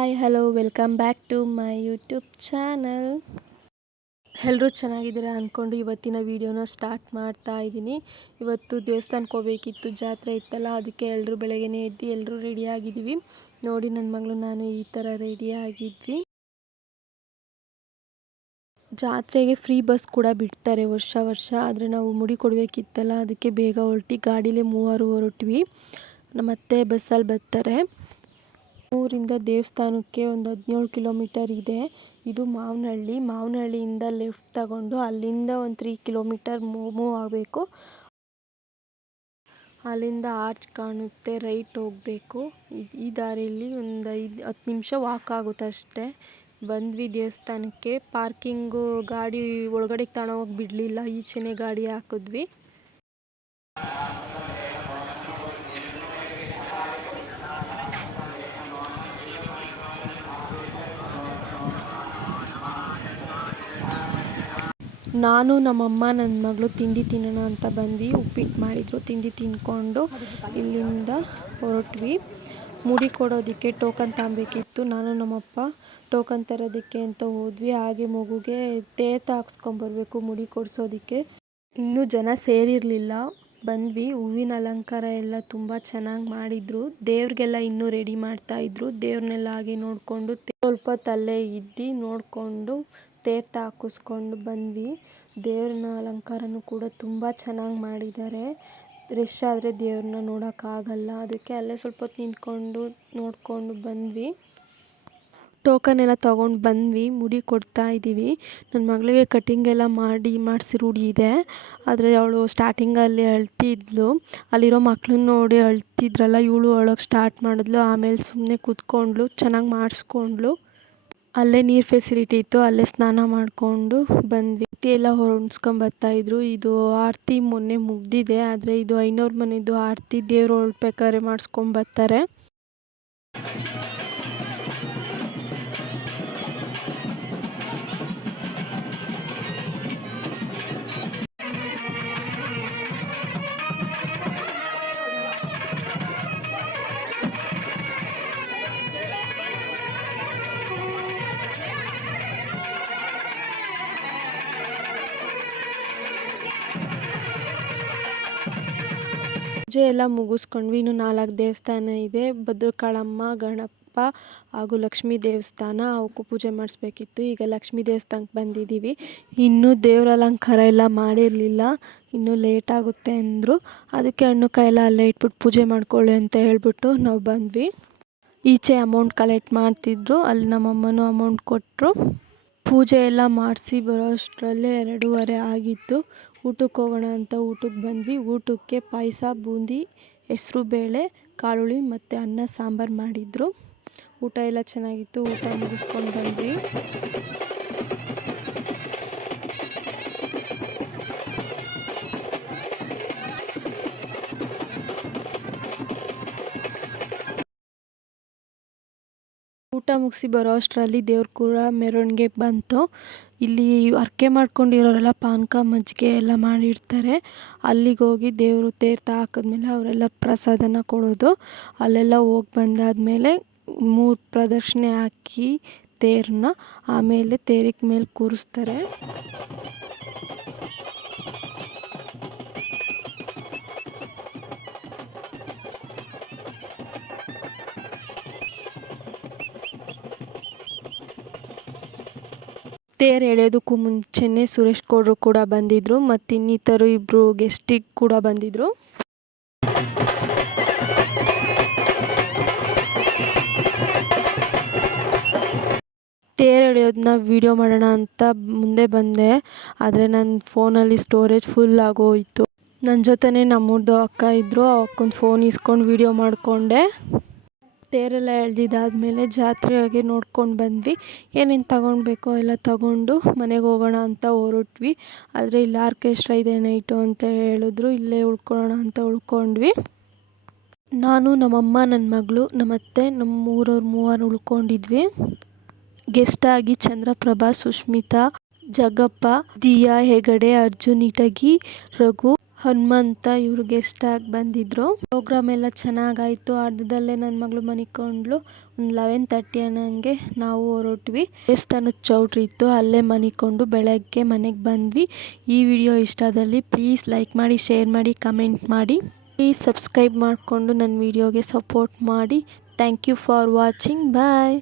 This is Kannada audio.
Hi hello welcome back to my YouTube channel. ಎಲ್ಲರೂ ಚೆನ್ನಾಗಿದ್ದೀರಾ ಅಂದ್ಕೊಂಡು ಇವತ್ತಿನ ವೀಡಿಯೋನ ಸ್ಟಾರ್ಟ್ ಮಾಡ್ತಾ ಇದ್ದೀನಿ. ಇವತ್ತು ದೇವಸ್ಥಾನಕ್ಕೆ ಹೋಗಬೇಕಿತ್ತು, ಜಾತ್ರೆ ಇತ್ತಲ್ಲ, ಅದಕ್ಕೆ ಎಲ್ಲರೂ ಬೆಳಗ್ಗೆನೇ ಎದ್ದು ಎಲ್ಲರೂ ರೆಡಿಯಾಗಿದ್ದೀವಿ. ನೋಡಿ ನನ್ನ ಮಗಳು ನಾನು ಈ ಥರ ರೆಡಿಯಾಗಿದ್ವಿ. ಜಾತ್ರೆಗೆ ಫ್ರೀ ಬಸ್ ಕೂಡ ಬಿಡ್ತಾರೆ ವರ್ಷ ಆದರೆ ನಾವು ಮುಡಿ ಕೊಡಬೇಕಿತ್ತಲ್ಲ, ಅದಕ್ಕೆ ಬೇಗ ಹೊರಟಿ ಗಾಡೀಲಿ 3 ಹೊರಟ್ವಿ. ಮತ್ತೆ ಬಸ್ಸಲ್ಲಿ ಬರ್ತಾರೆ. ಊರಿಂದ ದೇವಸ್ಥಾನಕ್ಕೆ ಒಂದು 17 ಕಿಲೋಮೀಟರ್ ಇದೆ. ಇದು ಮಾವನಹಳ್ಳಿಯಿಂದ ಲೆಫ್ಟ್ ತಗೊಂಡು ಅಲ್ಲಿಂದ ಒಂದು 3 ಕಿಲೋಮೀಟರ್ ಮೂವ್ ಆಗಬೇಕು. ಅಲ್ಲಿಂದ ಆರ್ಚ್ ಕಾಣುತ್ತೆ, ರೈಟ್ ಹೋಗಬೇಕು. ಈ ದಾರಿಯಲ್ಲಿ ಒಂದು 10 ನಿಮಿಷ ವಾಕ್ ಆಗುತ್ತೆ ಅಷ್ಟೇ. ಬಂದ್ವಿ ದೇವಸ್ಥಾನಕ್ಕೆ. ಪಾರ್ಕಿಂಗು ಗಾಡಿ ಒಳಗಡೆ ತಗೊಂಡೋಗಿ ಬಿಡಲಿಲ್ಲ, ಈಚೆನೇ ಗಾಡಿ ಹಾಕಿದ್ವಿ. ನಾನು ನಮ್ಮಮ್ಮ ನನ್ನ ಮಗಳು ತಿಂಡಿ ತಿನ್ನೋಣ ಅಂತ ಬಂದ್ವಿ. ಉಪ್ಪಿಟ್ಟು ಮಾಡಿದ್ರು, ತಿಂಡಿ ತಿಂದ್ಕೊಂಡು ಇಲ್ಲಿಂದ ಹೊರಟ್ವಿ. ಮುಡಿ ಕೊಡೋದಕ್ಕೆ ಟೋಕನ್ ತಗೊಬೇಕಿತ್ತು. ನಾನು ನಮ್ಮಪ್ಪ ಟೋಕನ್ ತರೋದಕ್ಕೆ ಅಂತ ಹೋದ್ವಿ. ಹಾಗೆ ಮಗುಗೆ ತೇತ ಹಾಕ್ಸ್ಕೊಂಬರ್ಬೇಕು ಮುಡಿ ಕೊಡಿಸೋದಕ್ಕೆ. ಇನ್ನೂ ಜನ ಸೇರಿರಲಿಲ್ಲ. ಬಂದ್ವಿ. ಹೂವಿನ ಅಲಂಕಾರ ಎಲ್ಲ ತುಂಬ ಚೆನ್ನಾಗಿ ಮಾಡಿದರು. ದೇವ್ರಿಗೆಲ್ಲ ಇನ್ನೂ ರೆಡಿ ಮಾಡ್ತಾಯಿದ್ರು. ದೇವ್ರನ್ನೆಲ್ಲ ಹಾಗೆ ನೋಡಿಕೊಂಡು ಸ್ವಲ್ಪ ತಲೆ ಇದ್ದು ನೋಡಿಕೊಂಡು ತೀರ್ಥ ಹಾಕಿಸ್ಕೊಂಡು ಬಂದ್ವಿ. ದೇವ್ರನ್ನ ಅಲಂಕಾರನೂ ಕೂಡ ತುಂಬ ಚೆನ್ನಾಗಿ ಮಾಡಿದ್ದಾರೆ. ರಶ್ ಆದರೆ ದೇವ್ರನ್ನ ನೋಡೋಕ್ಕಾಗಲ್ಲ, ಅದಕ್ಕೆ ಅಲ್ಲೇ ಸ್ವಲ್ಪ ಹೊತ್ತು ನಿಂತ್ಕೊಂಡು ನೋಡಿಕೊಂಡು ಬಂದ್ವಿ. ಟೋಕನ್ ಎಲ್ಲ ತೊಗೊಂಡು ಬಂದ್ವಿ. ಮುಡಿ ಕೊಡ್ತಾ ಇದ್ದೀವಿ. ನನ್ನ ಮಗಳಿಗೆ ಕಟ್ಟಿಂಗೆಲ್ಲ ಮಾಡಿಸಿ ರೂಢಿ ಇದೆ. ಆದರೆ ಅವಳು ಸ್ಟಾರ್ಟಿಂಗಲ್ಲಿ ಅಳ್ತಿದ್ಲು. ಅಲ್ಲಿರೋ ಮಕ್ಳನ್ನ ನೋಡಿ ಅಳ್ತಿದ್ರಲ್ಲ, ಇವಳು ಅಳೋಕ್ಕೆ ಸ್ಟಾರ್ಟ್ ಮಾಡಿದ್ಲು. ಆಮೇಲೆ ಸುಮ್ಮನೆ ಕೂತ್ಕೊಂಡ್ಳು, ಚೆನ್ನಾಗಿ ಮಾಡಿಸ್ಕೊಂಡ್ಳು. ಅಲ್ಲೇ ನೀರು ಫೆಸಿಲಿಟಿ ಇತ್ತು, ಅಲ್ಲೇ ಸ್ನಾನ ಮಾಡಿಕೊಂಡು ಬಂದ್ವಿ. ಎಲ್ಲ ಹೊರಡ್ಸ್ಕೊಂಬರ್ತಾಯಿದ್ರು. ಇದು ಆರತಿ ಮೊನ್ನೆ ಮುಗ್ದಿದೆ, ಆದರೆ ಇದು 500 ಮನೆಯದು ಆರತಿ. ದೇವ್ರು ಹೊರಡ್ಬೇಕಾದ್ರೆ ಮಾಡಿಸ್ಕೊಂಬರ್ತಾರೆ. ಪೂಜೆ ಎಲ್ಲ ಮುಗಿಸ್ಕೊಂಡ್ವಿ. ಇನ್ನು 4 ದೇವಸ್ಥಾನ ಇದೆ. ಭದ್ರಕಾಳಮ್ಮ, ಗಣಪ ಹಾಗೂ ಲಕ್ಷ್ಮೀ ದೇವಸ್ಥಾನ. ಅವಕ್ಕೂ ಪೂಜೆ ಮಾಡಿಸ್ಬೇಕಿತ್ತು. ಈಗ ಲಕ್ಷ್ಮೀ ದೇವಸ್ಥಾನಕ್ಕೆ ಬಂದಿದ್ದೀವಿ. ಇನ್ನೂ ದೇವ್ರ ಅಲಂಕಾರ ಎಲ್ಲ ಮಾಡಿರಲಿಲ್ಲ, ಇನ್ನೂ ಲೇಟ್ ಆಗುತ್ತೆ ಅಂದರು. ಅದಕ್ಕೆ ಹಣ್ಣು ಕಾಯೆಲ್ಲ ಅಲ್ಲೇ ಇಟ್ಬಿಟ್ಟು ಪೂಜೆ ಮಾಡ್ಕೊಳ್ಳಿ ಅಂತ ಹೇಳ್ಬಿಟ್ಟು ನಾವು ಬಂದ್ವಿ. ಈಚೆ ಅಮೌಂಟ್ ಕಲೆಕ್ಟ್ ಮಾಡ್ತಿದ್ರು, ಅಲ್ಲಿ ನಮ್ಮಮ್ಮನೂ ಅಮೌಂಟ್ ಕೊಟ್ಟರು. ಪೂಜೆ ಎಲ್ಲ ಮಾಡಿಸಿ ಬರೋ ಅಷ್ಟರಲ್ಲೇ 2:30 ಆಗಿತ್ತು. ಊಟಕ್ಕೆ ಹೋಗೋಣ ಅಂತ ಊಟಕ್ಕೆ ಬಂದ್ವಿ. ಊಟಕ್ಕೆ ಪಾಯಸ, ಬೂಂದಿ, ಹೆಸರು ಬೇಳೆ, ಕಾಳುಳಿ ಮತ್ತು ಅನ್ನ ಸಾಂಬಾರು ಮಾಡಿದರು. ಊಟ ಎಲ್ಲ ಚೆನ್ನಾಗಿತ್ತು. ಊಟ ಮುಗಿಸ್ಕೊಂಡು ಬಂದ್ವಿ. ಊಟ ಮುಗಿಸಿ ಬರೋ ಅಷ್ಟರಲ್ಲಿ ದೇವ್ರ ಕೂಡ ಮೆರವಣಿಗೆ ಬಂತು. ಇಲ್ಲಿ ಹರಕೆ ಮಾಡ್ಕೊಂಡಿರೋರೆಲ್ಲ ಪಾನಕ, ಮಜ್ಜಿಗೆ ಎಲ್ಲ ಮಾಡಿರ್ತಾರೆ. ಅಲ್ಲಿಗೆ ಹೋಗಿ ದೇವರು ತೀರ್ಥ ಹಾಕಿದ್ಮೇಲೆ ಅವರೆಲ್ಲ ಪ್ರಸಾದನ ಕೊಡೋದು. ಅಲ್ಲೆಲ್ಲ ಹೋಗಿ ಬಂದಾದಮೇಲೆ 3 ಪ್ರದಕ್ಷಿಣೆ ಹಾಕಿ ತೇರನ್ನ ಆಮೇಲೆ ತೇರಿಗೆ ಮೇಲೆ ಕೂರಿಸ್ತಾರೆ. ತೇರು ಎಳೆಯೋದಕ್ಕೂ ಮುಂಚೆನೇ ಸುರೇಶ್ ಗೌಡ್ರು ಕೂಡ ಬಂದಿದ್ದರು. ಮತ್ತು ಇನ್ನಿತರು 2 ಗೆಸ್ಟಿಗೆ ಕೂಡ ಬಂದಿದ್ದರು. ತೇರು ಎಳೆಯೋದನ್ನ ವೀಡಿಯೋ ಮಾಡೋಣ ಅಂತ ಮುಂದೆ ಬಂದೆ, ಆದರೆ ನನ್ನ ಫೋನಲ್ಲಿ ಸ್ಟೋರೇಜ್ ಫುಲ್ ಆಗೋಯಿತು. ನನ್ನ ಜೊತೆನೇ ನಮ್ಮೂರ್ದು ಅಕ್ಕ ಇದ್ದರು. ಅವಕ್ಕೊಂದು ಫೋನ್ ಇಸ್ಕೊಂಡು ವೀಡಿಯೋ ಮಾಡಿಕೊಂಡೆ. ತೇರೆಲ್ಲ ಎಳೆದಿದ್ದಾದಮೇಲೆ ಜಾತ್ರೆಗೆ ನೋಡ್ಕೊಂಡು ಬಂದ್ವಿ. ಏನೇನು ತಗೊಳ್ಬೇಕೋ ಎಲ್ಲ ತಗೊಂಡು ಮನೆಗೆ ಹೋಗೋಣ ಅಂತ ಹೊರಟ್ವಿ. ಆದರೆ ಇಲ್ಲಿ ಆರ್ಕೆಸ್ಟ್ರಾ ಇದೆ ನೈಟು ಅಂತ ಹೇಳಿದ್ರು. ಇಲ್ಲೇ ಉಳ್ಕೊಳ್ಳೋಣ ಅಂತ ಉಳ್ಕೊಂಡ್ವಿ. ನಾನು, ನಮ್ಮಮ್ಮ, ನನ್ನ ಮಗಳು, ನಮ್ಮತ್ತೆ, ನಮ್ಮ ಊರವ್ರು 3 ಉಳ್ಕೊಂಡಿದ್ವಿ. ಗೆಸ್ಟಾಗಿ ಚಂದ್ರಪ್ರಭಾ, ಸುಷ್ಮಿತಾ, ಜಗಪ್ಪ, ದಿಯಾ ಹೆಗಡೆ, ಅರ್ಜುನ್ ಇಟಗಿ, ರಘು ಹನುಮಂತ ಇವರು ಗೆಸ್ಟ್ ಆಗಿ ಬಂದಿದ್ರು. ಪ್ರೋಗ್ರಾಮ್ ಎಲ್ಲ ಚೆನ್ನಾಗಾಯಿತು. ಅರ್ಧದಲ್ಲೇ ನನ್ನ ಮಗಳು ಮನಿಕೊಂಡ್ಲು. ಒಂದು 11:30 ಅನ್ನಂಗೆ ನಾವು ಹೊರಟ್ವಿ. ದೇವಸ್ಥಾನದ ಚೌಟ್ರಿ ಇತ್ತು, ಅಲ್ಲೇ ಮನಿಕೊಂಡು ಬೆಳಗ್ಗೆ ಮನೆಗೆ ಬಂದ್ವಿ. ಈ ವಿಡಿಯೋ ಇಷ್ಟ ಆದಲ್ಲಿ ಪ್ಲೀಸ್ ಲೈಕ್ ಮಾಡಿ, ಶೇರ್ ಮಾಡಿ, ಕಮೆಂಟ್ ಮಾಡಿ. ಪ್ಲೀಸ್ ಸಬ್ಸ್ಕ್ರೈಬ್ ಮಾಡಿಕೊಂಡು ನನ್ನ ವಿಡಿಯೋಗೆ ಸಪೋರ್ಟ್ ಮಾಡಿ. Thank you for watching. Bye.